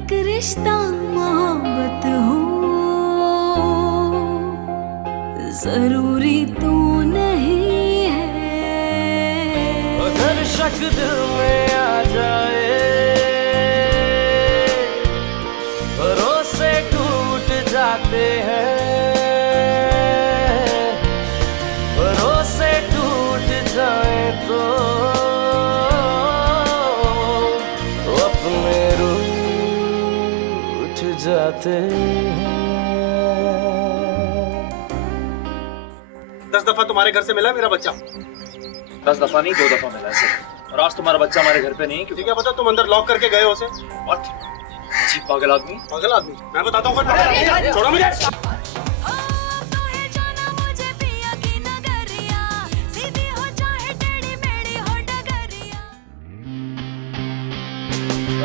एक रिश्ता मोहब्बत हो, जरूरी तो नहीं है। अगर शक दिल में आ जाए, भरोसे टूट जाते हैं, भरोसे टूट जाए तो अपने रूठ जाते हैं। 10 दफा तुम्हारे घर से मिला मेरा बच्चा। 10 दफा नहीं, 2 दफा मिला है सिर्फ। और आज तुम्हारा बच्चा हमारे घर पे नहीं। तुझे क्या पता तुम अंदर लॉक करके गए हो उसे? What? अजीब पागल आदमी। पागल आदमी, मैं बताता हूँ। छोड़ो मुझे।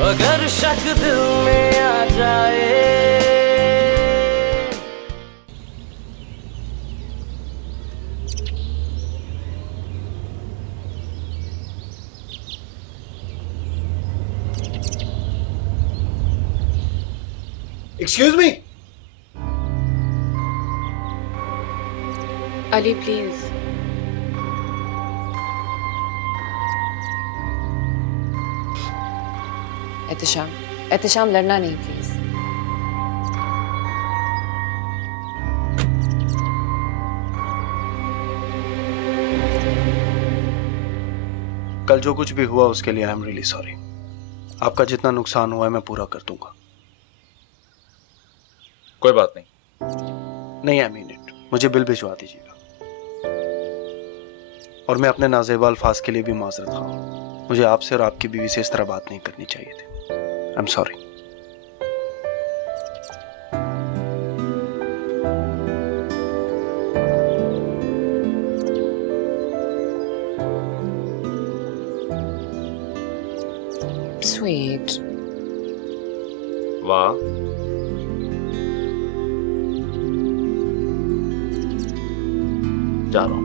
अगर शक दिल में आ जाए, excuse me. Ali please. Ehtisham, Ehtisham लड़ना नहीं प्लीज। कल जो कुछ भी हुआ उसके लिए आई एम रियली सॉरी। आपका जितना नुकसान हुआ है मैं पूरा कर दूंगा। कोई बात नहीं। नहीं, आई मीन इट। मुझे बिल भिजवा दीजिएगा। और मैं अपने नाजेबा अल्फाज के लिए भी माजरत खा हूं। मुझे आपसे और आपकी बीवी से इस तरह बात नहीं करनी चाहिए थी। I am sorry. स्वीट। वाह, जा रहा हूं।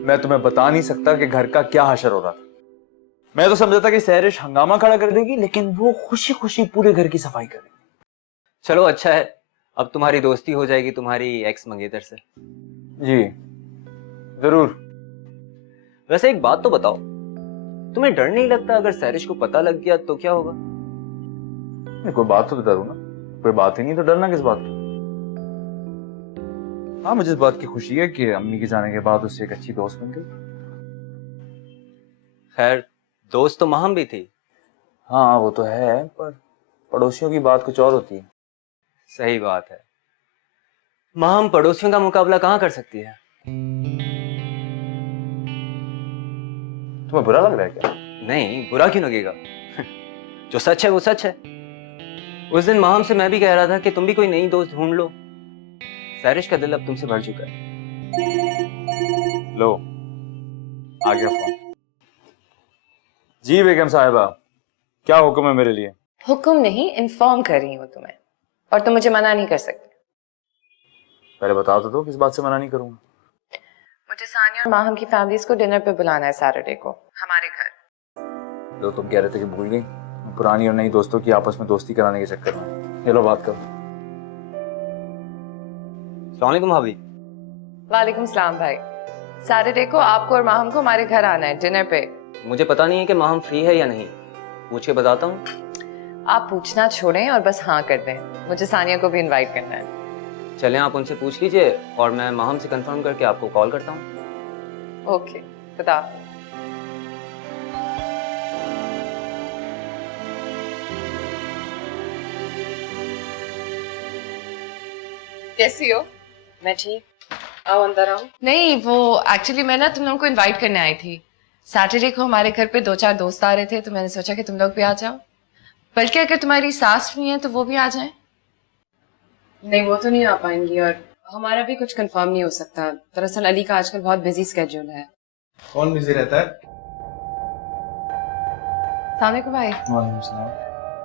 मैं तुम्हें बता नहीं सकता कि घर का क्या हशर हो रहा था। मैं तो समझा था कि सहरिश हंगामा खड़ा कर देगी, लेकिन वो खुशी खुशी पूरे घर की सफाई करेगी। चलो अच्छा है, अब तुम्हारी दोस्ती हो जाएगी तुम्हारी एक्स मंगेतर से। जी जरूर। वैसे एक बात तो बताओ, तुम्हें डर नहीं लगता अगर सहरिश को पता लग गया तो क्या होगा? नहीं, कोई बात तो डरू ना। कोई बात ही नहीं तो डरना किस बात की। हाँ, मुझे इस बात की खुशी है कि अम्मी के जाने के बाद उससे एक अच्छी दोस्त बन गई। खैर, दोस्त तो महम भी थी। हाँ वो तो है, पर पड़ोसियों की बात कुछ और होती है। सही बात है, महम पड़ोसियों का मुकाबला कहाँ कर सकती है। तुम्हें बुरा लग रहा है क्या? नहीं, बुरा क्यों लगेगा? जो सच है वो सच है। उस दिन महम से मैं भी कह रहा था कि तुम भी कोई नई दोस्त ढूंढ लो। सहरिश का दिल अब तुमसे भर चुका है। लो, आ गया फोन। जी बेगम साहिबा, क्या हुक्म है मेरे लिए? हुक्म नहीं, इन्फॉर्म कर रही हूँ तुम्हें, और तुम मुझे मना नहीं कर सकते। पहले बता तो दो, किस बात से मना नहीं करूंगा। मुझे सानिया और माहम की फैमिलीज को डिनर पे बुलाना है सैटरडे को हमारे घर। जो तुम कह रहे थे कि भूल गई, पुरानी और नई दोस्तों की आपस में दोस्ती कराने के चक्कर में। ये लो बात करो। अस्सलाम वालेकुम भाभी। वालेकुम सलाम भाई। सैटरडे को आपको और माहम को हमारे घर आना है डिनर पे। मुझे पता नहीं है कि महम फ्री है या नहीं, पूछ के बताता हूँ। आप पूछना छोड़ें और बस हाँ कर दें। मुझे सानिया को भी इनवाइट करना है। चलें, आप उनसे पूछ लीजिए और मैं महम से कंफर्म करके आपको कॉल करता हूँ। ओके, खुदा। कैसी हो? मैं ठीक। आओ अंदर आओ। नहीं, वो एक्चुअली मैं ना तुम लोगों को इनवाइट करने आई थी। सैटरडे को हमारे घर पे 2-4 दोस्त आ रहे थे, तो मैंने सोचा कि तुम लोग भी आ जाओ। बल्कि अगर तुम्हारी सास फ्री है तो वो भी आ जाए। नहीं, वो तो नहीं आ पाएंगी और हमारा भी कुछ कंफर्म नहीं हो सकता। दरअसल अली का आजकल बहुत बिजी स्केड्यूल है। कौन बिजी रहता है? सामने को भाई।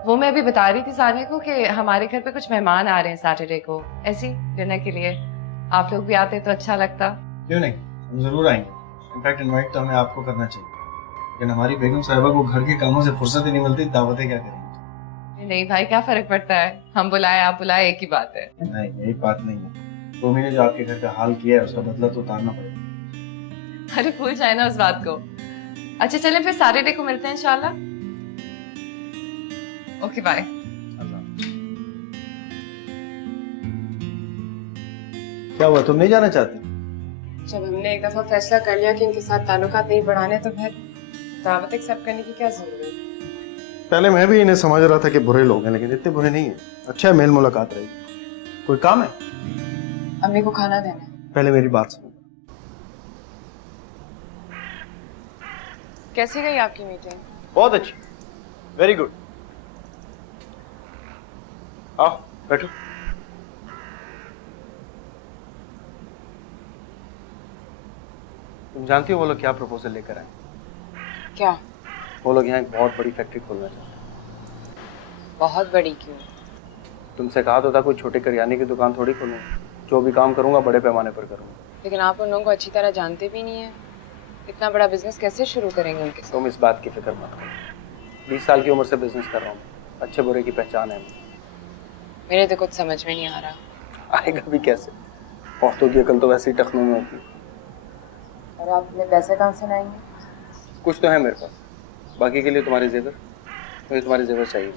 वो मैं अभी बता रही थी सानिया को कि हमारे घर पे कुछ मेहमान आ रहे हैं सैटरडे को, ऐसी डिनर के लिए। आप लोग भी आते तो अच्छा लगता। क्यों नहीं, हम जरूर आएंगे। इनफैक्ट इनवाइट तो हमें आपको करना चाहिए, लेकिन हमारी बेगम साहिबा को घर के कामों से फुर्सत ही नहीं मिलती, दावतें क्या करेंगे। नहीं भाई, क्या फर्क पड़ता है, हम बुलाए आप बुलाए एक ही बात है। नहीं, यही बात नहीं है। टॉमी ने जो आपके घर का हाल किया है उसका बदला तो उतारना पड़ेगा। अरे भूल जाए ना उस बात को। अच्छा चलें फिर सैटरडे को मिलते हैं इंशाल्लाह। Okay bye. क्या हुआ, तुम नहीं जाना चाहती? जब हमने एक दफा फैसला कर लिया कि इनके साथ ताल्लुकात नहीं बढ़ाने, तो फिर दावत एक्सेप्ट करने की क्या जरूरत। पहले मैं भी इन्हें समझ रहा था कि बुरे लोग हैं, लेकिन इतने बुरे नहीं है। अच्छा है, मेल मुलाकात रही। कोई काम है? अम्मी को खाना देना है। पहले मेरी बात सुनो। कैसी गई आपकी मीटिंग? बहुत अच्छी, वेरी गुड। आओ बैठो। तुम जानती हो वो लोग क्या प्रपोजल लेकर आए? क्या? वो लोग यहाँ एक बहुत बड़ी फैक्ट्री खोलना चाहते हैं। बहुत बड़ी क्यों? तुमसे कहा तो था कोई छोटे करियाने की दुकान थोड़ी खोलूंगा, जो भी काम करूंगा बड़े पैमाने पर करूंगा। लेकिन आप उन लोगों को अच्छी तरह जानते भी नहीं है, इतना बड़ा बिजनेस कैसे शुरू करेंगे उनके साथ? तुम इस बात की फिक्र मत करो, 20 साल की उम्र से बिजनेस कर रहा हूँ, अच्छे बुरे की पहचान है। मेरे तो कुछ समझ में नहीं आ रहा। आएगा भी कैसे, औरतों की अकल तो वैसे ही टखनों में होती है। और आप अपने पैसे कहाँ से लाएंगे? कुछ तो है मेरे पास, बाकी के लिए तुम्हारे जेवर, मुझे तुम्हारे जेवर चाहिए।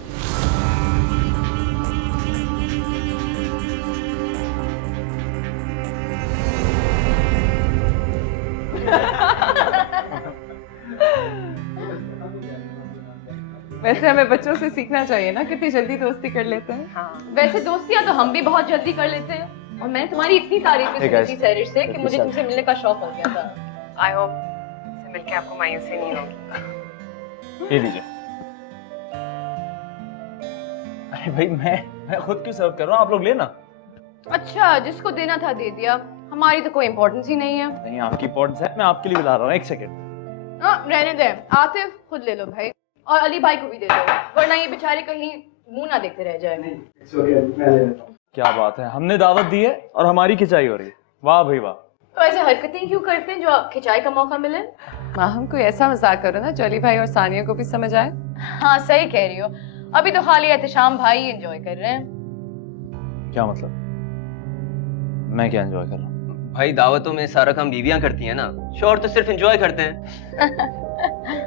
वैसे हमें बच्चों से सीखना चाहिए ना, कितनी जल्दी दोस्ती कर लेते हैं। हाँ। वैसे दोस्तियां तो हम भी बहुत जल्दी कर लेते हैं, और मैंने तुम्हारी इतनी तारीफें सुनी थी सैरिश से कि मुझे तुमसे मिलने का शौक हो गया था। आई होप इससे मिलके आपको मायूसी नहीं होगी। ये लीजिए। अरे भाई मैं खुद क्यों सर्व कर रहा हूँ, आप लोग लेना। अच्छा, जिसको देना था दे दिया, हमारी तो कोई इम्पोर्टेंस ही नहीं है। नहीं, आपकी इम्पोर्टेंस है, मैं आपके लिए बुला रहा हूँ, एक सेकंड। रहने दे, आतिफ खुद ले लो भाई, और अली भाई को भी दे दो, वरना ये बेचारे कहीं मुंह ना देखते रह जाए। क्या बात है, हमने दावत दी है और हमारी खिंचाई हो रही है। वाह भाई वाह। तो ऐसे हरकतें क्यों करते हैं जो खिंचाई का मौका मिले? माँ हम कोई ऐसा मजाक करो ना जो अली भाई और सानिया को भी समझ आए। हाँ सही कह रही हो, अभी तो खाली एहतशाम भाई एंजॉय कर रहे हैं। क्या मतलब? मैं क्या एंजॉय कर रहा हूँ? भाई दावतों में सारा काम बीवियां करती हैं ना, शौहर तो सिर्फ एंजॉय करते हैं।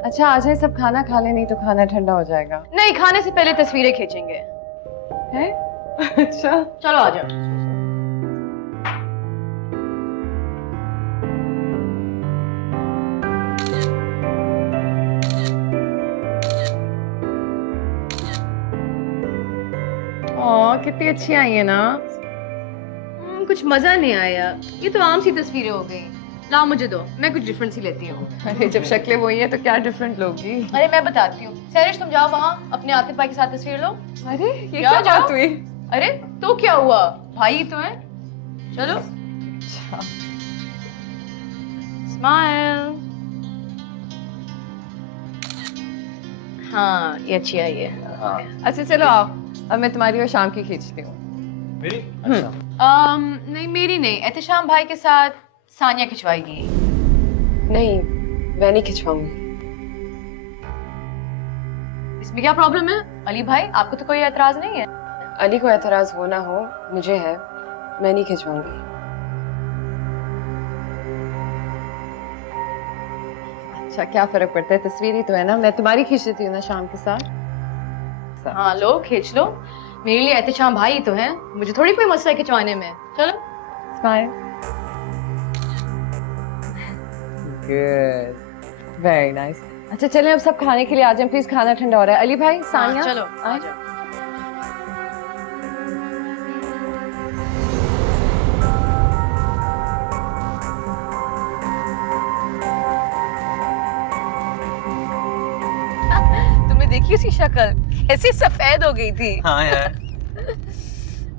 अच्छा आ जाए सब खाना खा ले, नहीं तो खाना ठंडा हो जाएगा। नहीं, खाने से पहले तस्वीरें खींचेंगे। है? अच्छा चलो आ जाओ। कितनी अच्छी आई है ना। कुछ मजा नहीं आया, ये तो आम सी तस्वीरें हो गई। लाओ मुझे दो, मैं कुछ डिफरेंट सी लेती हूँ। अरे जब शक्लें वही है तो क्या डिफरेंट लोगी। अरे मैं बताती हूँ, सैरिश तुम जाओ वहाँ अपने आतिफ भाई के साथ तस्वीर लो। अरे ये क्या क्या जाओ? बात हुई? अरे तो क्या हुआ, भाई ही तो है। चलो स्माइल। हाँ ये अच्छी आई है। हाँ। अच्छा चलो आओ, अब मैं तुम्हारी और शाम की खींचती हूँ। मेरी? अच्छा। नहीं मेरी नहीं, एहतशाम भाई के साथ सानिया खिंचवाएगी। नहीं, मैं नहीं खिंचवाऊंगी। इसमें क्या प्रॉब्लम है? अली भाई आपको तो कोई एतराज नहीं है? अली को एतराज हो ना हो, मुझे है, मैं नहीं खिंचवाऊंगी। अच्छा क्या फर्क पड़ता है, तस्वीर ही तो है ना। मैं तुम्हारी खींच देती हूँ ना शाम के साथ। हाँ लो खींच लो, मेरे लिए एहतशाम भाई ही तो है, मुझे थोड़ी कोई मसला है खिंचवाने में। चलो स्माइल। Very nice. अच्छा चलें अब सब खाने के लिए आ जाएं प्लीज, खाना ठंडा हो रहा है। अली भाई सानिया चलो आ आए? जाओ। तुमने देखी उसकी शक्ल कैसी सफेद हो गई थी। हाँ यार।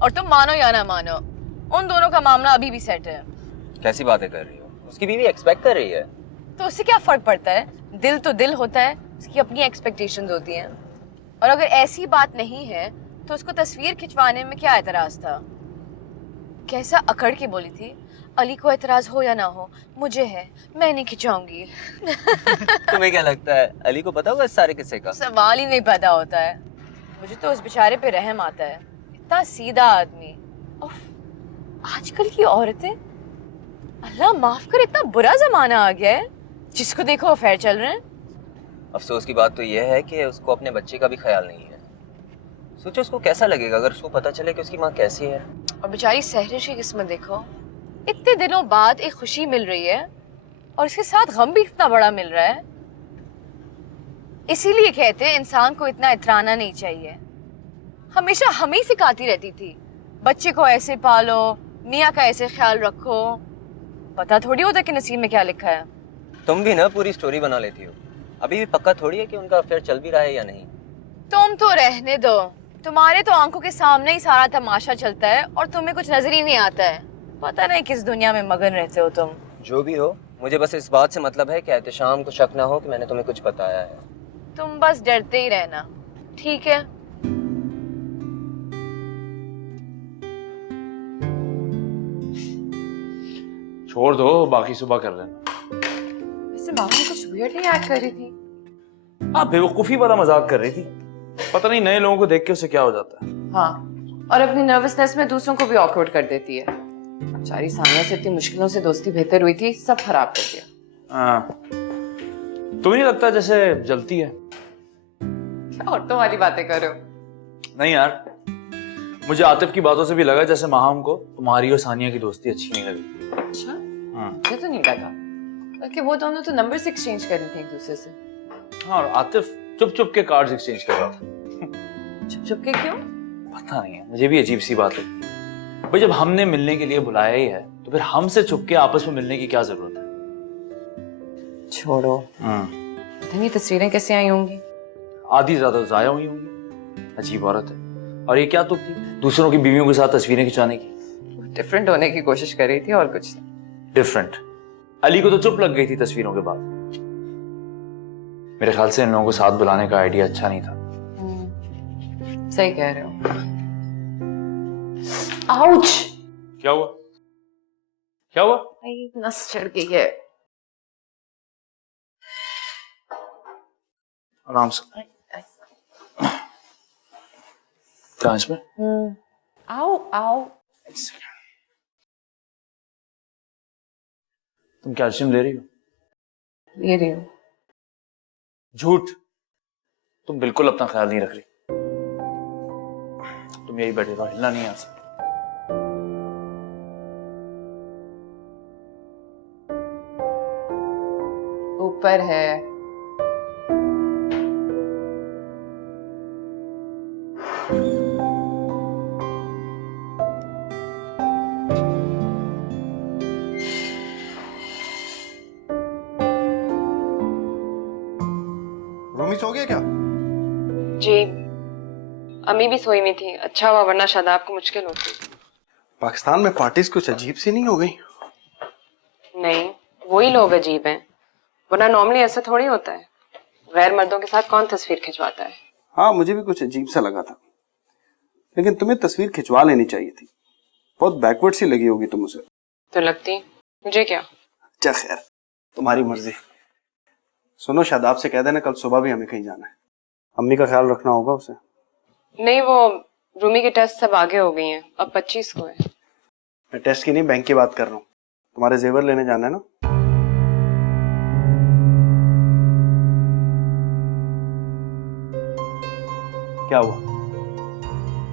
और तुम मानो या ना मानो, उन दोनों का मामला अभी भी सेट है। कैसी बातें कर रही हो, उसकी बीवी एक्सपेक्ट कर रही है। तो उससे क्या फर्क पड़ता है, दिल तो दिल होता है, उसकी अपनी एक्सपेक्टेशंस होती हैं। और अगर ऐसी बात नहीं है तो उसको तस्वीर खिंचवाने में क्या एतराज था? कैसा अकड़ के बोली थी, अली को एतराज हो या ना हो, मुझे है, मैं नहीं खिंचाऊंगी। तुम्हें क्या लगता है अली को पता होगा इस सारे किस्से का? सवाल ही नहीं पैदा होता है। मुझे तो उस बेचारे पे रहम आता है, इतना सीधा आदमी। उफ, आजकल की औरतें, अल्लाह माफ कर, इतना बुरा जमाना आ गया है, जिसको देखो अफेयर चल रहे हैं। अफसोस की बात तो यह है कि उसको अपने बच्चे का भी ख्याल नहीं है। सोचो उसको कैसा लगेगा अगर उसको पता चले कि उसकी माँ कैसी है। और बेचारी सहरिश की किस्मत देखो, इतने दिनों बाद एक खुशी मिल रही है और इसके साथ गम भी इतना बड़ा मिल रहा है। इसीलिए कहते हैं इंसान को इतना इतराना नहीं चाहिए। हमेशा हमें ही सिखाती रहती थी, बच्चे को ऐसे पालो, मियाँ का ऐसे ख्याल रखो। पता थोड़ी होता कि नसीब में क्या लिखा है। तुम भी ना पूरी स्टोरी बना लेती हो। अभी भी पक्का थोड़ी है कि उनका अफेयर चल भी रहा है या नहीं। तुम तो रहने दो, तुम्हारे तो आंखों के सामने ही सारा तमाशा चलता है और तुम्हें कुछ नजर ही नहीं आता है। पता नहीं किस दुनिया में मगन रहते हो तुम। जो भी हो, मुझे बस इस बात से मतलब है कि एहतशाम को शक ना हो कि मैंने तुम्हें कुछ बताया है। तुम बस डरते ही रहना, ठीक है? छोड़ दो, बाकी सुबह कर लेना। वैसे मामी कुछ weirdly act कर रही थी। हाँ, बेवकूफी वाला मजाक कर रही थी। पता नहीं नए लोगों को देख के उसे क्या हो जाता है। हाँ, और अपनी नर्वसनेस में दूसरों को भी ऑकवर्ड कर देती है। बेचारी सानिया से इतनी मुश्किलों से दोस्ती बेहतर हुई थी, सब खराब कर दिया। हाँ, तुम्हें नहीं लगता जैसे जलती है? औरतों वाली बातें कर रहे हो। नहीं यार, मुझे आतिफ की बातों से भी लगा जैसे माहम को तुम्हारी और सानिया की दोस्ती अच्छी नहीं लगी। अच्छा, मुझे तो नहीं लगा, बल्कि वो दोनों तो नंबर्स एक्सचेंज कर रहे थे एक दूसरे से। हाँ, और आतिफ चुप चुप के कार्ड्स एक्सचेंज कर रहा था। चुप चुप के क्यों? पता नहीं है, मुझे भी अजीब सी बात लगी। भाई जब हमने मिलने के लिए बुलाया ही है तो फिर हमसे छुप के आपस में मिलने की क्या जरूरत है? छोड़ो। पता नहीं तस्वीरें कैसे आई होंगी। आधी ज्यादा जाया हुई होंगी। अजीब औरत है। और ये क्या तुक थी दूसरों की बीवियों के साथ तस्वीरें खिंचाने की? डिफरेंट होने की कोशिश कर रही थी और कुछ नहीं। डिफरेंट? अली को तो चुप लग गई थी तस्वीरों के बाद। मेरे ख्याल से इन लोगों को साथ बुलाने का आइडिया अच्छा नहीं था। सही कह रहे हो। आउच! क्या हुआ? क्या हुआ? नस चढ़ गई है। आराम से। कहाँ इसमें? आओ आओ। तुम कैल्शियम ले रही हो? ले रही हूँ। झूठ, तुम बिल्कुल अपना ख्याल नहीं रख रही। तुम यही बैठे रहो, हिलना नहीं आ सकता। ऊपर है। रूमी सो गया क्या? जी, अम्मी भी सोई हुई थी। अच्छा हुआ, वरना शादाब को मुश्किल होती। पाकिस्तान में पार्टीज कुछ अजीब सी नहीं हो गई? नहीं, वही लोग अजीब हैं, वरना नॉर्मली ऐसा थोड़ी होता है। गैर मर्दों के साथ कौन तस्वीर खिंचवाता है? हाँ, मुझे भी कुछ अजीब सा लगा था, लेकिन तुम्हें तस्वीर खिंचवा लेनी चाहिए थी। बहुत बैकवर्ड सी लगी होगी तुम उसे। तो लगती, मुझे क्या। अच्छा खैर, तुम्हारी मर्जी। सुनो, शादाब से कह देना कल सुबह भी हमें कहीं जाना है। अम्मी का ख्याल रखना होगा उसे। नहीं, वो रूमी के टेस्ट सब आगे हो गई हैं, अब 25 को है। मैं टेस्ट की नहीं, बैंक की बात कर रहा हूँ। तुम्हारे जेवर लेने जाना है ना? क्या हुआ?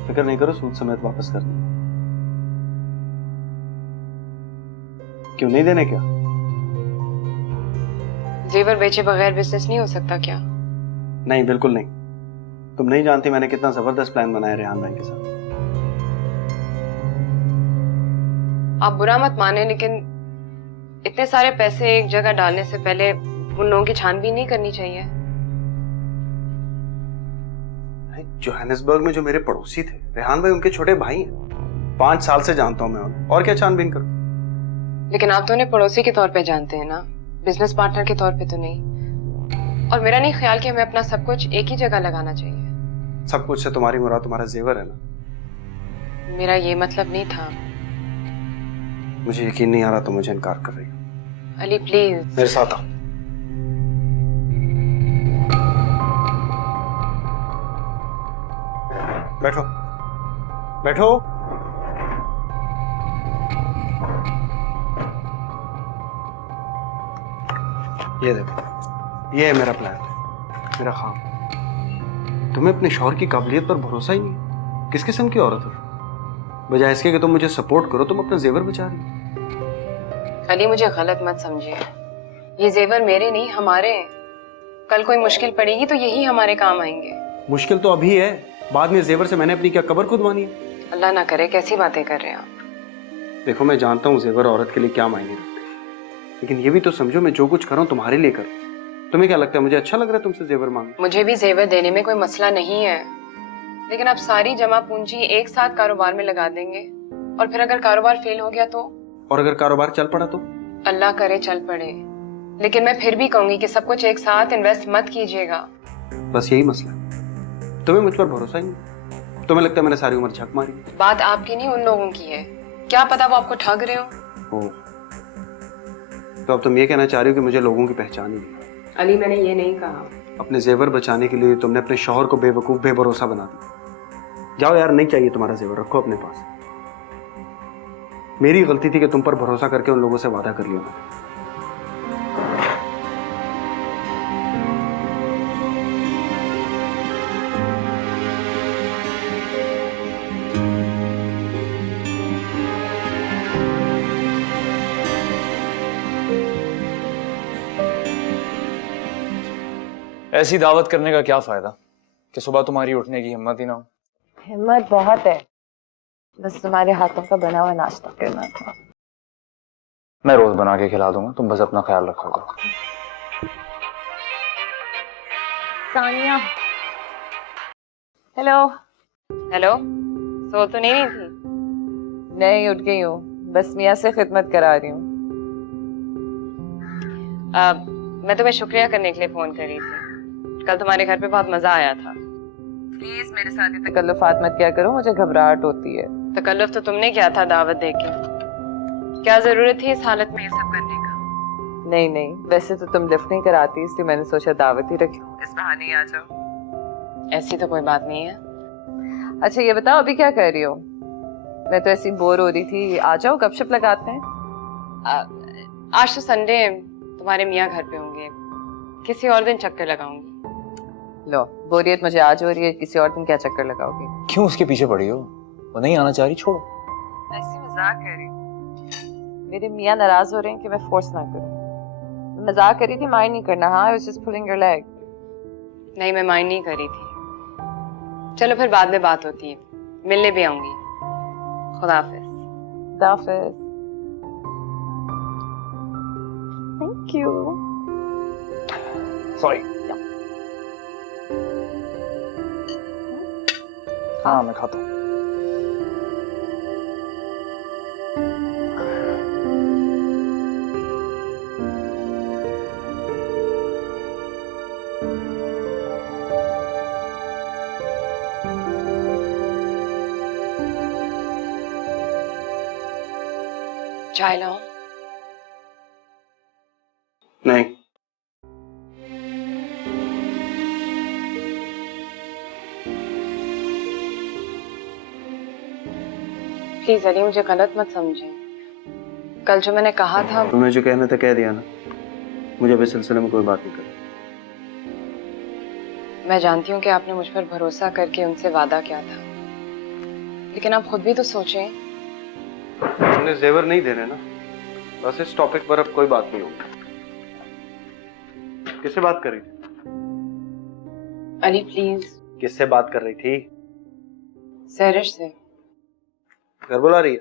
फिक्र नहीं करो, सूद समेत वापस कर दें। क्यों नहीं देने? क्या जेवर बेचे बगैर बिजनेस नहीं हो सकता क्या? नहीं, बिल्कुल नहीं। तुम नहीं जानती मैंने कितना जबरदस्त प्लान बनाया रेहान भाई के साथ। आप बुरा मत माने, लेकिन इतने सारे पैसे एक जगह डालने से पहले उन लोगों की छानबीन नहीं करनी चाहिए। जोहानिसबर्ग में जो मेरे पड़ोसी थे, रेहान भाई उनके छोटे भाई हैं। 5 साल से जानता हूं मैं उन्हें, और क्या छानबीन करूं? लेकिन आप तो उन्हें पड़ोसी के तौर पे जानते हैं ना, बिजनेस पार्टनर के तौर पे तो नहीं। और मेरा नहीं ख्याल कि हमें अपना सब कुछ एक ही जगह लगाना चाहिए। सब कुछ से तुम्हारी मुराद तुम्हारा जेवर है ना? मेरा ये मतलब नहीं था। मुझे यकीन नहीं आ रहा तुम मुझे इनकार कर रही हो। अली प्लीज। मेरे साथ आओ। बैठो बैठो। ये देखो, ये है मेरा प्लान, मेरा ख्वाब। तुम्हें अपने शौहर की काबिलियत पर भरोसा ही नहीं। किस किस्म की औरत हो? बजाय इसके कि तुम मुझे सपोर्ट करो, तुम अपना जेवर बचा रही हो। अली मुझे गलत मत समझिए, ये जेवर मेरे नहीं हमारे हैं। कल कोई मुश्किल पड़ेगी तो यही हमारे काम आएंगे। मुश्किल तो अभी है, बाद में जेवर से मैंने अपनी क्या कब्र खुदवानी है? अल्लाह ना करे, कैसी बातें कर रहे हैं आप। देखो मैं जानता हूँ जेवर औरत के लिए क्या मायने रखते हैं, लेकिन ये भी तो समझो मैं जो कुछ कर रहा हूँ तुम्हारे लिए कर रहा हूँ। तुम्हें क्या लगता है मुझे अच्छा लग रहा है तुमसे जेवर मांगना? मुझे भी जेवर देने में कोई मसला नहीं है, लेकिन आप सारी जमा पूंजी एक साथ कारोबार में लगा देंगे और फिर अगर कारोबार फेल हो गया तो? और अगर कारोबार चल पड़ा तो? अल्लाह करे चल पड़े, लेकिन मैं फिर भी कहूंगी कि सब कुछ एक साथ इन्वेस्ट मत कीजिएगा। बस यही मसला है, तुम्हें मुझ पर भरोसा ही नहीं। तुम्हें लगता है मैंने सारी उम्र झक मारी? बात आपकी नहीं उन लोगों की है, क्या पता वो आपको ठग रहे हो। तो अब तुम ये कहना चाह रही हो कि मुझे लोगों की पहचान ही नहीं? अली मैंने ये नहीं कहा। अपने जेवर बचाने के लिए तुमने अपने शौहर को बेवकूफ बेभरोसा बना दिया। जाओ यार, नहीं चाहिए तुम्हारा जेवर, रखो अपने पास। मेरी गलती थी कि तुम पर भरोसा करके उन लोगों से वादा कर लिया मैंने। ऐसी दावत करने का क्या फायदा कि सुबह तुम्हारी उठने की हिम्मत ही ना हो। हिम्मत बहुत है, बस तुम्हारे हाथों का बना हुआ नाश्ता करना था। मैं रोज बना के खिला दूंगा, तुम बस अपना ख्याल रखोगे। सानिया। हेलो। हेलो, सो तो नहीं थी? नहीं, उठ गई हूँ, बस मियाँ से खिदमत करा रही हूँ। मैं तुम्हें शुक्रिया करने के लिए फोन करी थी। कल तुम्हारे घर पे बहुत मजा आया था। प्लीज मेरे साथ ये तकल्लुफात मत किया करो, मुझे घबराहट होती है। तकल्लुफ तो तुमने किया था दावत देके, क्या जरूरत थी इस हालत में ये सब करने का? नहीं नहीं, वैसे तो तुम लिफ्ट नहीं कराती, इसलिए मैंने सोचा दावत ही रखी, इस बहाने ही आ जाओ। ऐसी तो कोई बात नहीं है। अच्छा ये बताओ अभी क्या कर रही हो? मैं तो ऐसी बोर हो रही थी, आ जाओ गपशप लगाते हैं। आज तो संडे है, तुम्हारे मियाँ घर पे होंगे, किसी और दिन चक्कर लगाऊंगी। लो, बोरियत मुझे आज हो रही है, किसी और दिन क्या चक्कर लगाओगी? क्यों उसके पीछे पड़ी हो? वो नहीं आना चाह रही, छोड़ो। ऐसी मजाक कर रही हूँ। मेरे मियाँ नाराज हो रहे हैं कि मैं फोर्स ना करूँ। मैं मजाक कर रही थी, माइंड नहीं करना। हाँ, I was just pulling your leg। नहीं, मैं माइंड नहीं करी थी। चलो फिर बाद में बात होती है, मिलने भी आऊंगी। खुदा हाफिज। खुदा हाफिज। Thank you। सॉरी। हाँ मैं खाता हूँ। चाय लाऊं? नहीं। प्लीज अली, मुझे गलत मत समझें। कल जो मैंने कहा था, तुमने जो कहना था कह दिया ना, मुझे अब इस सिलसिले में कोई बात नहीं करनी। मैं जानती हूँ कि आपने मुझ पर भरोसा करके उनसे वादा किया था, लेकिन आप खुद भी तो सोचें। तुमने जेवर नहीं देने ना, बस इस टॉपिक पर अब कोई बात नहीं होगी। किससे बात कर रही थी? अली प्लीज। किससे बात कर रही थी? सैरिश से। घर बुला रही है?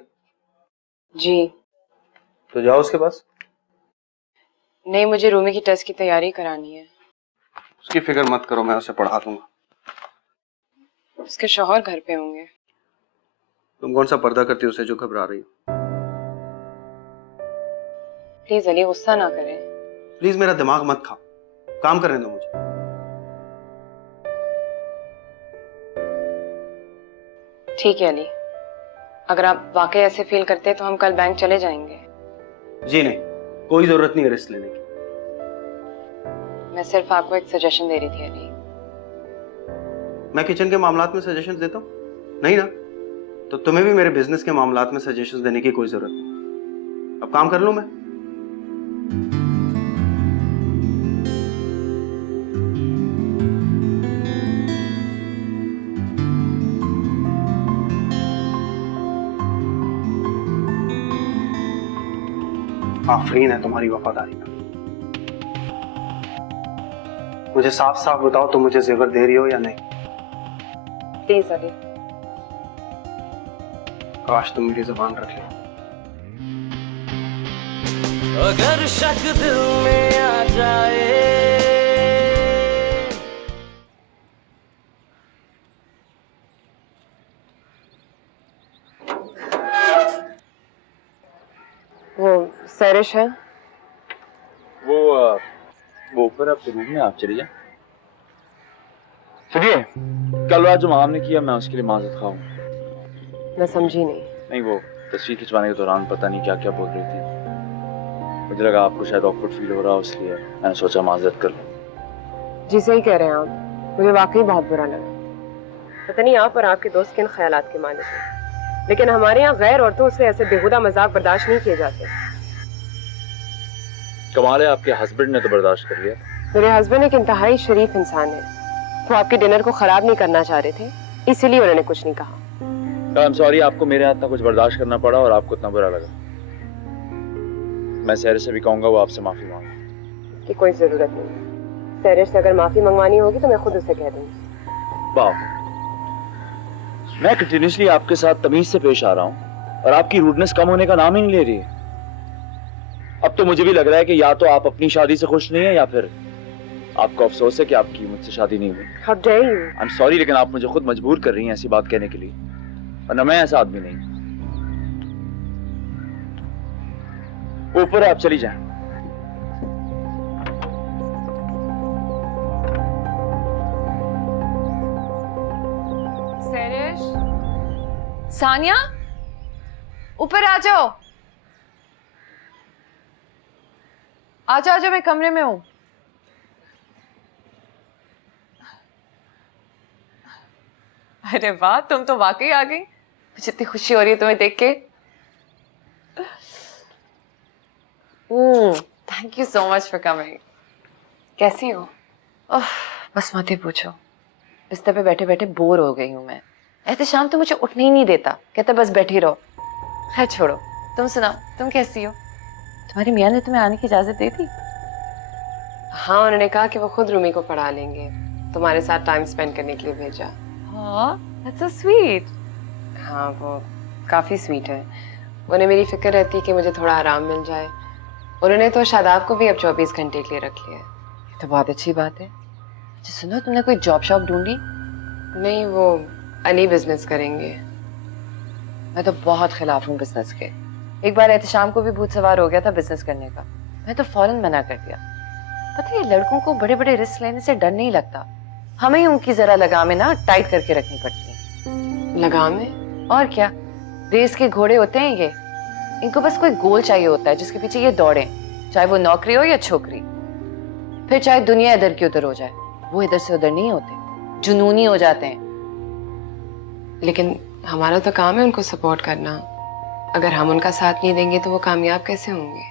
जी। तो जाओ उसके पास। नहीं, मुझे रूमी की टेस्ट की तैयारी करानी है। उसकी फिक्र मत करो, मैं उसे पढ़ा दूंगा। उसके शौहर घर पे होंगे। तुम कौन सा पर्दा करती हो उसे जो घबरा रही हो? प्लीज अली, गुस्सा ना करें। प्लीज मेरा दिमाग मत खाओ, काम करने दो मुझे। ठीक है अली, अगर आप वाकई ऐसे फील करते हैं तो हम कल बैंक चले जाएंगे। जी नहीं, कोई जरूरत नहीं है रिस्क लेने की। मैं सिर्फ आपको एक सजेशन दे रही थी अली। मैं किचन के मामलात में सजेशंस देता हूँ? नहीं ना, तो तुम्हें भी मेरे बिजनेस के मामलात में सजेशंस देने की कोई जरूरत नहीं। अब काम कर लूं मैं? आफरीन है तुम्हारी वफादारी का। मुझे साफ साफ बताओ, तुम मुझे जेवर दे रही हो या नहीं? प्लीज अली। काश तुम मेरी जुबान रख लो। अगर शक दिल में आ जाए, वो सैरिश है? वो ऊपर आपके रूम में, आप चलिए जाए। सुनिए, कल रात जो माम ने किया मैं उसके लिए माजरत खाऊं। मैं समझी नहीं। नहीं, वो तस्वीर खिंचवाने के दौरान पता नहीं क्या क्या बोल रही थी। मुझे लगा आपको शायद ऑकवर्ड फील हो रहा हो, इसलिए मैंने सोचा माजरत कर लूं। जी सही कह रहे हैं आप, मुझे वाकई बहुत बुरा लगा। पता नहीं आप और आपके दोस्त किन ख्यालात के मालिक हैं, लेकिन हमारे यहाँ गैर औरतों से ऐसे बेहुदा मजाक बर्दाश्त नहीं किए जाते। कमाल है, आपके हस्बैंड ने तो बर्दाश्त कर लिया। मेरे हस्बैंड एक इंतहाई शरीफ इंसान है, वो आपके डिनर को खराब नहीं करना चाह रहे थे, इसीलिए उन्होंने कुछ नहीं कहा। I'm sorry, आपको मेरे हाथ में कुछ बर्दाश्त करना पड़ा और आपको इतना बुरा लगा। मैं सैरिश से भी कहूंगा वो आपसे माफी मांगे। कि कोई जरूरत नहीं, सैरिश से अगर माफी मंगवानी होगी तो मैं खुद उसे कह दूंगी। वाह, मैं कंटिन्यूसली आपके साथ तमीज से पेश आ रहा हूँ और आपकी रूडनेस कम होने का नाम ही नहीं ले रही है। अब तो मुझे भी लग रहा है कि या तो आप अपनी शादी से खुश नहीं है या फिर आपको अफसोस है कि आपकी मुझसे शादी नहीं हुई। How dare you? I'm sorry, लेकिन आप मुझे खुद मजबूर कर रही हैं ऐसी बात कहने के लिए, वरना मैं ऐसा आदमी नहीं। ऊपर आप चली जाएं। सैरिश, सानिया, ऊपर आ जाओ। आ जाओ, मैं कमरे में हूं। अरे वाह, तुम तो वाकई आ गई। मुझे इतनी खुशी हो रही है तुम्हें देख के। Thank you so much for coming. कैसी हो? बस मत ही पूछो, बिस्तर पे बैठे बैठे बोर हो गई हूँ मैं। एहतशाम तो मुझे उठने ही नहीं देता, कहता बस बैठी रहो। खैर छोड़ो, तुम सुनाओ, तुम कैसी हो? तुम्हारी मियाँ ने तुम्हें आने की इजाजत दे दी? हाँ, उन्होंने कहा कि वो खुद रूमी को पढ़ा लेंगे, तुम्हारे साथ टाइम स्पेंड करने के लिए भेजा। That's so sweet. हाँ, वो काफी स्वीट है। उन्हें मेरी फिक्र रहती है कि मुझे थोड़ा आराम मिल जाए। उन्होंने तो शादाब को भी अब 24 घंटे के लिए रख लिया है। ये तो बहुत अच्छी बात है। अच्छा सुनो, तुमने कोई जॉब शॉप ढूंढी? नहीं, वो अली बिजनेस करेंगे। मैं तो बहुत खिलाफ हूँ बिजनेस के। एक बार एहतशाम को भी भूत सवार हो गया था बिजनेस करने का, मैं तो फौरन मना कर दिया। पता है लड़कों को बड़े बड़े रिस्क लेने से डर नहीं लगता, हमें ही उनकी जरा लगामें ना टाइट करके रखनी पड़ती है। लगामें? और क्या, रेस के घोड़े होते हैं ये। इनको बस कोई गोल चाहिए होता है जिसके पीछे ये दौड़े, चाहे वो नौकरी हो या छोकरी। फिर चाहे दुनिया इधर की उधर हो जाए, वो इधर से उधर नहीं होते, जुनूनी हो जाते हैं। लेकिन हमारा तो काम है उनको सपोर्ट करना। अगर हम उनका साथ नहीं देंगे तो वो कामयाब कैसे होंगे?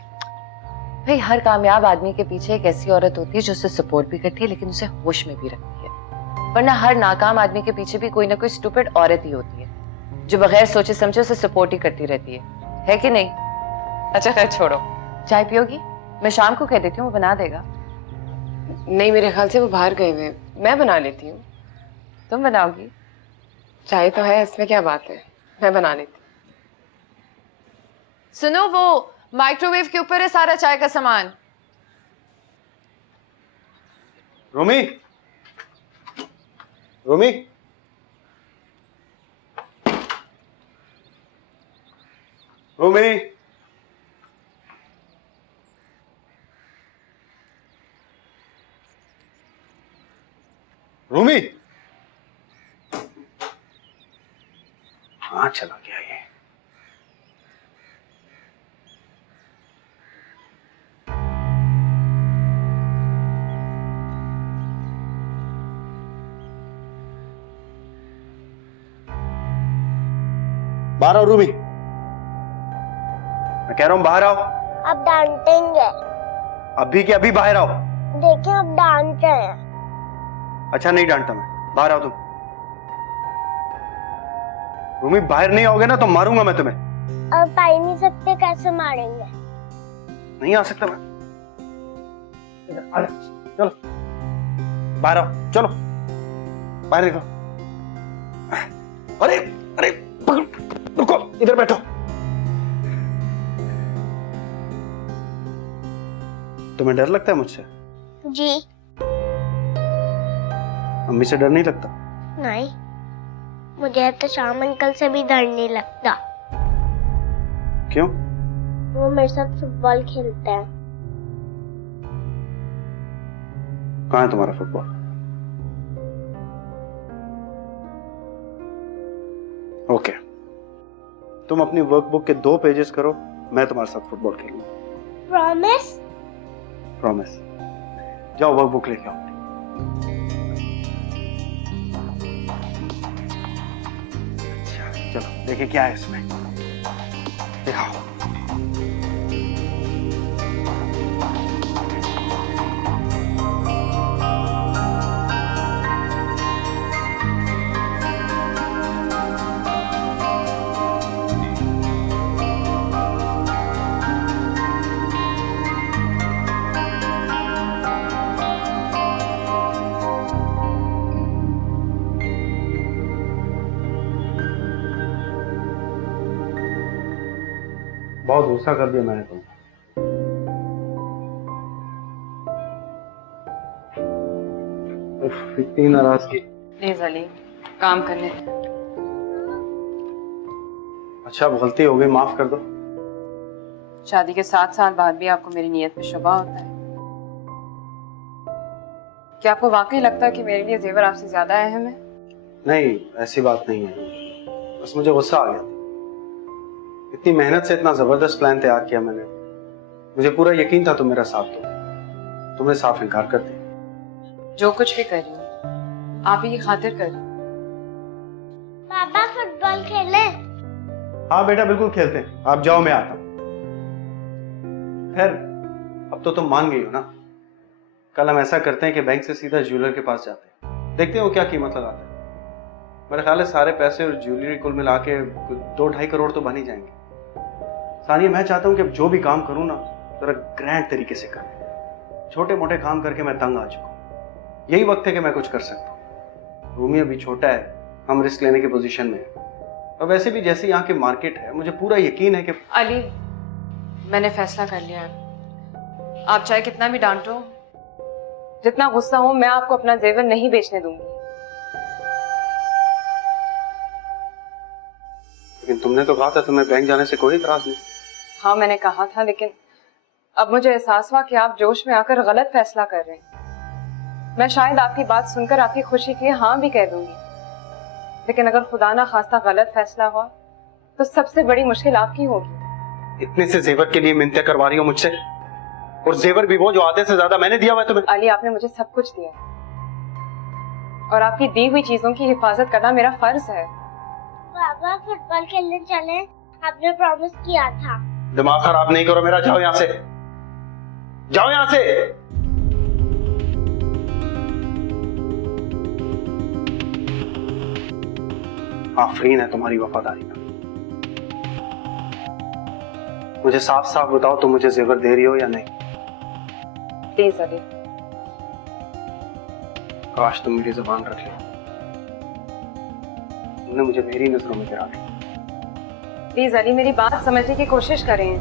भाई हर कामयाब आदमी के पीछे एक ऐसी औरत होती है जो उसे सपोर्ट भी करती है लेकिन उसे होश में भी रखती है, वरना हर नाकाम आदमी के पीछे भी कोई ना कोई स्टूपिड औरत ही होती है जो बगैर सोचे समझे उसे सपोर्ट ही करती रहती है कि नहीं? अच्छा खैर छोड़ो, चाय पियोगी? मैं शाम को कह देती हूँ, वो बना देगा। नहीं, मेरे ख्याल से वो बाहर गए हुए, मैं बना लेती हूँ। तुम बनाओगी? चाय तो है, इसमें क्या बात है, मैं बना लेती। सुनो, वो माइक्रोवेव के ऊपर है सारा चाय का सामान। रोमी, रोमी, रोमी, रोमी, बाहर आओ रूमी। मैं कह रहा हूं बाहर आओ। अब डांटेंगे। अभी के अभी बाहर आओ। देखिए अब डांट रहे हैं। अच्छा नहीं डांटता मैं, बाहर आओ तुम। रूमी बाहर नहीं आओगे ना तो मारूंगा मैं तुम्हें। अब आ ही नहीं सकते, कैसे मारेंगे? नहीं आ सकता मैं। चलो बाहर आओ, चलो बाहर निकलो। अरे अरे रुको, इधर बैठो। तुम्हें डर लगता है मुझसे? जी मम्मी से डर नहीं लगता? नहीं, मुझे तो श्याम अंकल से भी डर नहीं लगता। क्यों? वो मेरे साथ फुटबॉल खेलते हैं। कहाँ है तुम्हारा फुटबॉल? ओके, तुम अपनी वर्कबुक के 2 पेजेस करो, मैं तुम्हारे साथ फुटबॉल खेलूंगा। प्रॉमिस? प्रॉमिस। जाओ वर्कबुक लेके आओ। चलो देखिए क्या है इसमें, दिखाओ। बहुत गुस्सा कर दिया मैंने तुमको। इतनी नाराजगी। प्लीज अली, काम करने दे। अच्छा अब गलती हो गई, माफ कर दो। शादी के 7 साल बाद भी आपको मेरी नीयत पे शुबा होता है। क्या आपको वाकई लगता है कि मेरे लिए जेवर आपसे ज्यादा अहम है? नहीं ऐसी बात नहीं है, बस मुझे गुस्सा आ गया था। इतनी मेहनत से इतना जबरदस्त प्लान तैयार किया मैंने, मुझे पूरा यकीन था तुम मेरा साथ दो, तुमने साफ इनकार कर दिया। जो कुछ भी कर रही हूँ आप ही की खातिर कर रही हूँ। पापा फुटबॉल खेले? हाँ बेटा बिल्कुल खेलते हैं, आप जाओ मैं आता हूं। खैर अब तो तुम मान गई हो ना, कल हम ऐसा करते हैं कि बैंक से सीधा ज्वेलर के पास जाते हैं, देखते हैं वो क्या कीमत लगाता है। मेरा ख्याल है सारे पैसे और ज्वेलरी कुल मिला के 2-2.5 करोड़ तो बन ही जाएंगे। सानिया मैं चाहता हूँ कि अब जो भी काम करूँ ना जरा ग्रैंड तरीके से करूँ। छोटे मोटे काम करके मैं तंग आ चुका हूँ, यही वक्त है कि मैं कुछ कर सकता हूँ। रूमी अभी छोटा है, हम रिस्क लेने की पोजीशन में हैं। और वैसे भी जैसे यहाँ की मार्केट है, मुझे पूरा यकीन है कि अली मैंने फैसला कर लिया है, आप चाहे कितना भी डांटो, जितना गुस्सा हो, मैं आपको अपना जेवर नहीं बेचने दूंगी। लेकिन तुमने तो कहा था तुम्हें बैंक जाने से कोई इतराज नहीं। हाँ मैंने कहा था, लेकिन अब मुझे एहसास हुआ कि आप जोश में आकर गलत फैसला कर रहे हैं। मैं शायद आपकी बात सुनकर आपकी खुशी के लिए हाँ भी कह दूंगी, लेकिन अगर खुदा ना खास्ता गलत फैसला हुआ तो सबसे बड़ी मुश्किल आपकी होगी। इतने से जेवर के लिए मिन्नतें करवा रही हो मुझसे, और जेवर भी वो जो आधे से ज्यादा मैंने दिया हुआ है तुम्हें। अली आपने मुझे सब कुछ दिया और आपकी दी हुई चीजों की हिफाजत करना मेरा फर्ज है। पापा फुटबॉल खेलने चले, आपने प्रॉमिस किया था। दिमाग खराब नहीं करो मेरा, जाओ यहाँ से, जाओ यहाँ से। आफरीन है तुम्हारी वफादारी का। मुझे साफ साफ बताओ तुम मुझे जेवर दे रही हो या नहीं? प्लीज अली। काश तुम मेरी जुबान रख लो, तुमने मुझे मेरी नजरों में गिरा दिया। प्लीज अली मेरी बात समझने की कोशिश करें।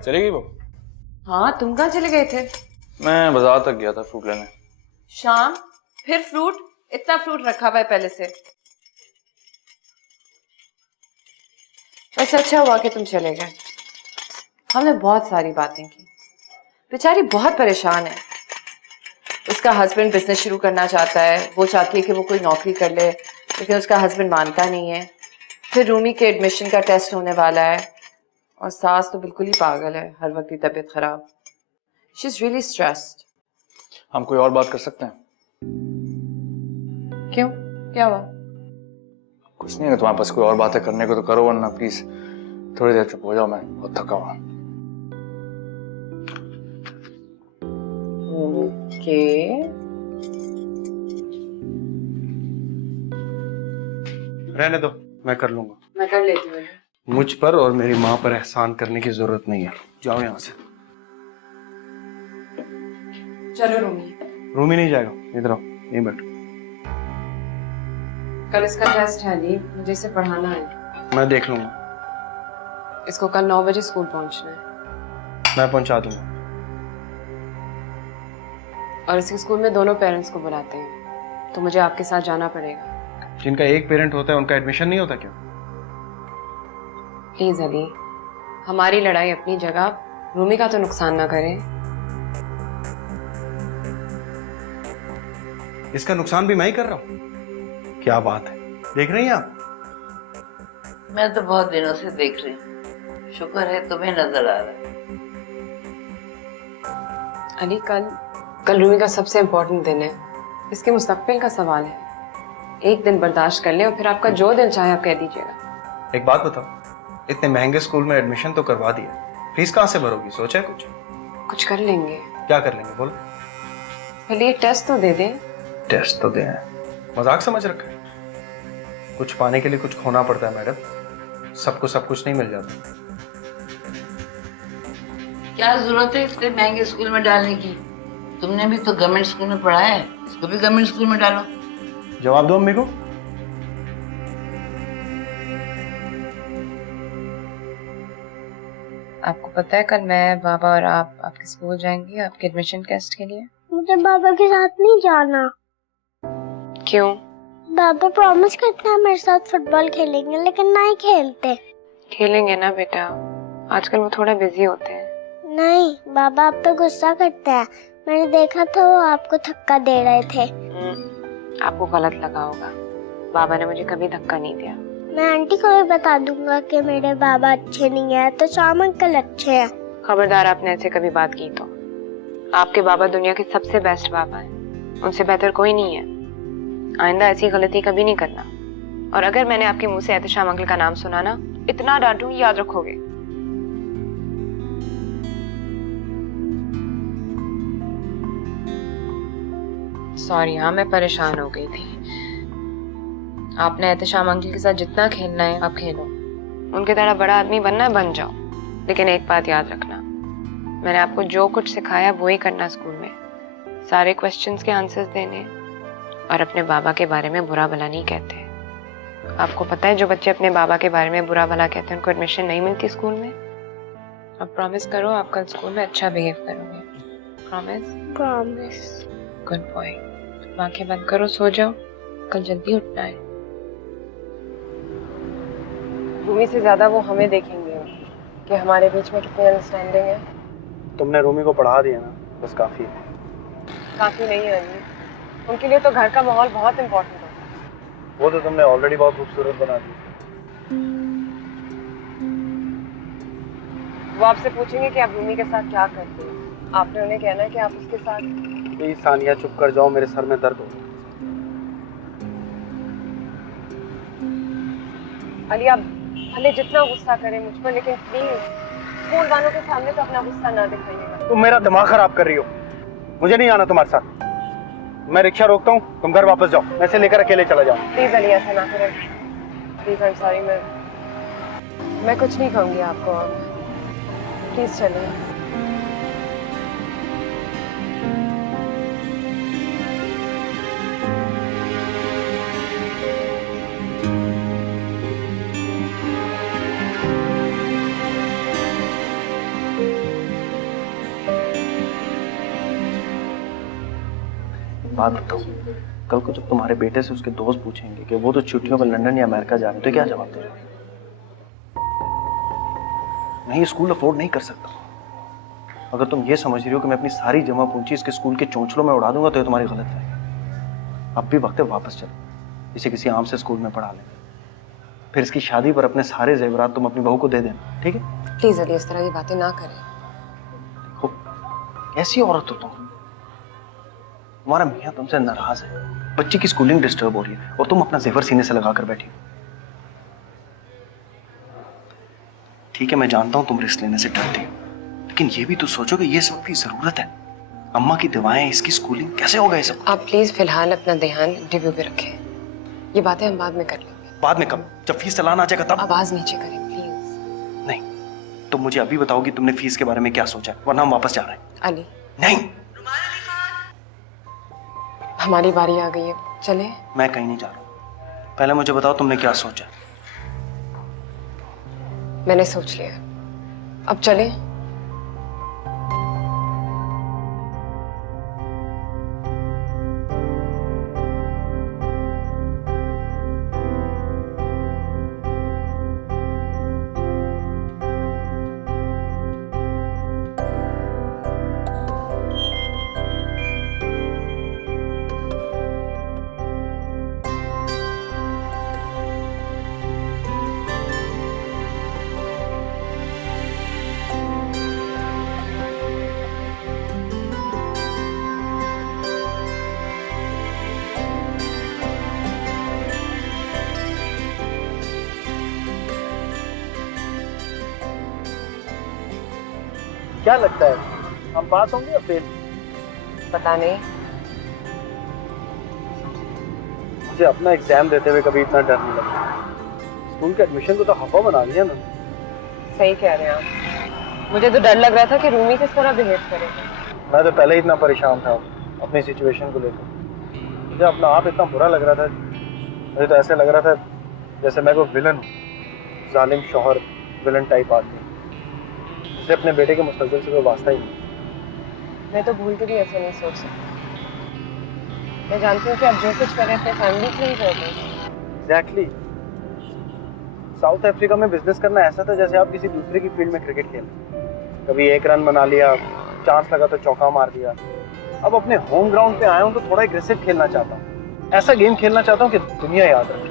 चली गई वो? हाँ तुम कहाँ चले गए थे? मैं बाजार तक गया था फ्रूट लेने। शाम फिर फ्रूट? इतना फ्रूट रखा हुआ है पहले से। वैसे अच्छा हुआ कि तुम चले गए, हमने बहुत सारी बातें की। बेचारी बहुत परेशान है, उसका हस्बैंड बिजनेस शुरू करना चाहता है, वो चाहती है कि वो कोई नौकरी कर ले, लेकिन उसका हस्बैंड मानता नहीं है। फिर रूमी के एडमिशन का टेस्ट होने वाला है, और सास तो बिल्कुल ही पागल है, हर वक्त की तबीयत खराब। She is really stressed. हम कोई और बात कर सकते हैं? क्यों, क्या हुआ? कुछ नहीं है, तुम्हारे पास कोई और बातें करने को तो करो, वरना प्लीज थोड़ी देर चुप हो जाओ, मैं बहुत थका हुआ। ओके, रहने दो, मैं कर लूंगा। मैं कर लेती हूँ। मुझ पर और मेरी माँ पर एहसान करने की जरूरत नहीं है। जाओ यहाँ से। चलो रूमी। रूम ही नहीं जाएगा, इधर आओ, यहीं बैठो। कल इसका टेस्ट है अली, मुझे इसे पढ़ाना है। मैं देख लूंगा। इसको कल 9 बजे स्कूल पहुंचना है। मैं पहुंचा दूंगा। और इसके स्कूल में दोनों पेरेंट्स को बुलाते हैं, तो मुझे आपके साथ जाना पड़ेगा। जिनका एक पेरेंट होता है उनका एडमिशन नहीं होता क्या? प्लीज अली, हमारी लड़ाई अपनी जगह, रूमी का तो नुकसान ना करें। इसका नुकसान भी मैं ही कर रहा हूँ। क्या बात है, देख रही हैं आप? मैं तो बहुत दिनों से देख रही हूँ, शुक्र है तुम्हें नजर आ रहा है। अली कल रूमी का सबसे इम्पोर्टेंट दिन है, इसके मुस्तकबिल का सवाल है। एक दिन बर्दाश्त कर ले और फिर आपका जो दिल चाहे आप कह दीजिएगा। एक बात बताओ, इतने महंगे स्कूल में एडमिशन तो करवा दिया, फीस कहाँ से भरोगी? सोचा है कुछ? कुछ कर लेंगे। क्या कर लेंगे बोलो? पहले एक टेस्ट तो दे दें। टेस्ट तो दे, मजाक समझ रखा है? कुछ पाने के लिए कुछ खोना पड़ता है मैडम, सबको सब कुछ नहीं मिल जाता। क्या जरूरत है इतने महंगे स्कूल में डालने की? तुमने भी तो गवर्नमेंट स्कूल में पढ़ा है, इसको भी गवर्नमेंट स्कूल में डालो। जवाब दो अम्मी को। आपको पता है कल मैं, बाबा और आप आपके स्कूल जाएंगे आपके एडमिशन टेस्ट के लिए। मुझे बाबा के साथ नहीं जाना। क्यों? बाबा प्रॉमिस करते हैं मेरे साथ फुटबॉल खेलेंगे, लेकिन नहीं खेलते। खेलेंगे ना बेटा, आजकल वो थोड़ा बिजी होते हैं। नहीं, बाबा आप पे गुस्सा करते हैं। मैंने देखा था वो आपको धक्का दे रहे थे। आपको गलत लगा होगा, बाबा ने मुझे कभी धक्का नहीं दिया। मैं आंटी को भी बता दूंगा कि मेरे बाबा अच्छे नहीं है, तो शाम अंकल अच्छे हैं। खबरदार आपने ऐसे कभी बात की तो। आपके बाबा दुनिया के सबसे बेस्ट बाबा हैं, उनसे बेहतर कोई नहीं है। आइंदा ऐसी गलती कभी नहीं करना। और अगर मैंने आपके मुंह से एहतशाम अंकल का नाम सुना ना, इतना डांटूंगी याद रखोगे। सॉरी, हाँ मैं परेशान हो गई थी। आपने एहतशाम अंकल के साथ जितना खेलना है आप खेलो, उनके तरह बड़ा आदमी बनना है बन जाओ, लेकिन एक बात याद रखना, मैंने आपको जो कुछ सिखाया वो ही करना स्कूल में। सारे क्वेश्चंस के आंसर्स देने, और अपने बाबा के बारे में बुरा भला नहीं कहते। आपको पता है जो बच्चे अपने बाबा के बारे में बुरा भला कहते हैं उनको एडमिशन नहीं मिलती स्कूल में। अब प्रॉमिस करो आप कल स्कूल में अच्छा बिहेव करोगे। प्रॉमिस? प्रॉमिस। Good boy. आंखें बंद करो, सो जाओ, कल जल्दी उठना है। रूमी से ज्यादा वो हमें देखेंगे कि हमारे बीच में कितनी अंडरस्टैंडिंग है। तुमने रूमी को पढ़ा दिया ना, बस काफी है। काफी नहीं है अली, उनके लिए तो घर का माहौल बहुत इम्पोर्टेंट है। वो तो तुमने ऑलरेडी बहुत खूबसूरत बना दी। वो आपसे पूछेंगे कि आप रूमी के साथ क्या करते हैं, आपने उन्हें कहना है कि आप उसके साथ। प्लीज सानिया चुप कर जाओ, मेरे सर में दर्द हो रहा है। अली आप भले जितना गुस्सा करें मुझ पर, लेकिन प्लीज स्कूल वालों के सामने तो अपना गुस्सा ना दिखाइएगा। तुम मेरा दिमाग खराब कर रही हो, मुझे नहीं आना तुम्हारे साथ। मैं रिक्शा रोकता हूँ, तुम घर वापस जाओ, मैं इसे लेकर अकेले चला जाऊँ। प्लीज अली ऐसा ना करें, प्लीज। आई एम सॉरी, मैं कुछ नहीं कहूँगी आपको, प्लीज चलिए। बात बताओ, कल को जब तुम्हारे बेटे से उसके दोस्त पूछेंगे कि वो तो छुट्टियों पर लंदन या अमेरिका जा रहे हैं, तो क्या जवाब दोगे? मैं ये स्कूल अफोर्ड नहीं कर सकता। अगर तुम ये समझ रही हो कि मैं अपनी सारी जमा पूंजी इसके स्कूल के चोंचलों में उड़ा दूंगा, तो ये तुम्हारी गलत है। अब भी वक्त है वापस चलो, इसे किसी आम से स्कूल में पढ़ा लें, फिर इसकी शादी पर अपने सारे जेवरात तुम अपनी बहू को दे देना, ठीक है? प्लीज अली इस तरह की बातें ना करें। देखो, ऐसी औरत हो तुम, तुम्हारा मियाँ तुमसे नाराज है, बच्चे की स्कूलिंग डिस्टर्ब हो रही है और तुम अपना जेवर सीने से लगा कर बैठी हो। ठीक है, मैं जानता हूं तुम रिस्क लेने से डरती हो, लेकिन ये भी तो सोचो कि ये सब की जरूरत है। अम्मा की दवाएं, इसकी स्कूलिंग, कैसे होगा ये सब? आप प्लीज फिलहाल अपना ध्यान डिव्यू पे रखें। ये बातें हम बाद में कर लेंगे। बाद में कब? जब फीस चलाना आ जाएगा तब? आवाज नीचे करें प्लीज। नहीं, तुम मुझे अभी बताओगी तुमने फीस के बारे में क्या सोचा, वरना हम वापस जा रहे हैं। अली, नहीं, हमारी बारी आ गई है, चले। मैं कहीं नहीं जा रहा। पहले मुझे बताओ तुमने क्या सोचा। मैंने सोच लिया, अब चले। क्या लगता है, हम पास होंगे या फेल? पता नहीं, मुझे अपना एग्जाम देते हुए कभी इतना डर नहीं लगा। स्कूल के एडमिशन को तो हवा बना दिया ना। सही कह रहे हैं आप। मुझे तो डर लग रहा था कि रूमी किस तरह बिहेव करेगा। मैं तो पहले ही इतना परेशान था अपनी सिचुएशन को लेकर। मुझे अपना आप इतना बुरा लग रहा था, मुझे तो ऐसे लग रहा था जैसे मैं कोई विलन हूँ, जालिम शौहर, विलन टाइप आदमी जिसे अपने बेटे के मुस्तकबिल से कोई वास्ता ही नहीं। मैं तो भूल के भी ऐसे नहीं सोच सकती। मैं जानती हूँ कि आप जो कुछ कर रहे थे फैमिली के लिए कर रहे थे। एग्जैक्टली। साउथ अफ्रीका में बिजनेस करना ऐसा था जैसे आप किसी दूसरे की फील्ड में क्रिकेट खेल, कभी 1 रन बना लिया, चांस लगा तो चौका मार दिया। अब अपने होम ग्राउंड पे आया हूँ तो थोड़ा एग्रेसिव खेलना चाहता हूँ, ऐसा गेम खेलना चाहता हूँ कि दुनिया याद रखे।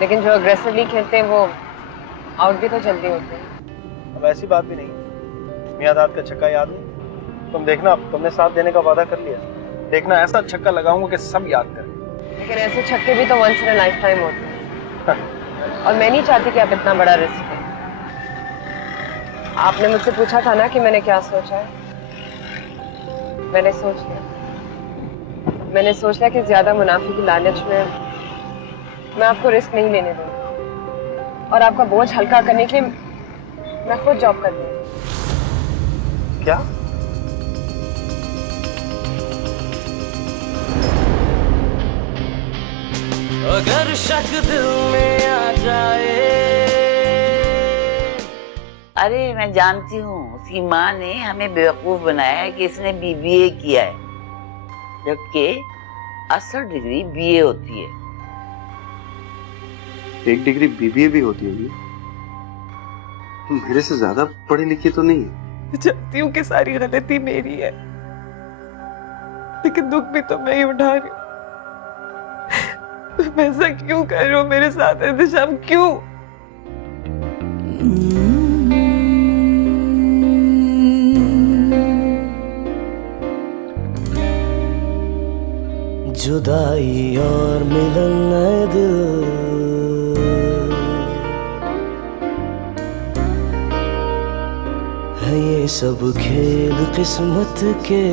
लेकिन जो अग्रेसिवली खेलते हैं वो आउट भी तो जल्दी होते हैं। अब ऐसी बात भी नहीं। मियादाद का छक्का याद नहीं? तुम देखना, तुमने साथ देने का वादा कर लिया, देखना ऐसा छक्का लगाऊंगा कि सब याद करें। लेकिन ऐसे छक्के भी तो once in a lifetime होते हैं। और मैं नहीं चाहती कि आप इतना बड़ा रिस्क लें। आपने मुझसे पूछा था ना कि मैंने क्या सोचा है। मैंने सोच लिया। मैंने सोचा कि ज्यादा मुनाफे की लालच में मैं आपको रिस्क नहीं लेने दूंगी और आपका बोझ हल्का करने के लिए मैं खुद जॉब कर लूंगी। क्या? अगर शक दिल में आ जाए। अरे मैं जानती हूँ, उसकी माँ ने हमें बेवकूफ बनाया है कि इसने बीबीए किया है, जबकि असल डिग्री बीए होती है। एक डिग्री बीबीए भी होती है? मेरे से ज्यादा पढ़ी लिखी तो नहीं है। जानती हूँ कि सारी गलती मेरी है, लेकिन दुख भी तो मैं ही उठा रही हूँ। तुम ऐसा क्यों कर रहे हो मेरे साथ एहतिशाम, क्यों? जुदाई और मिलन है दिल, है ये सब खेल किस्मत के।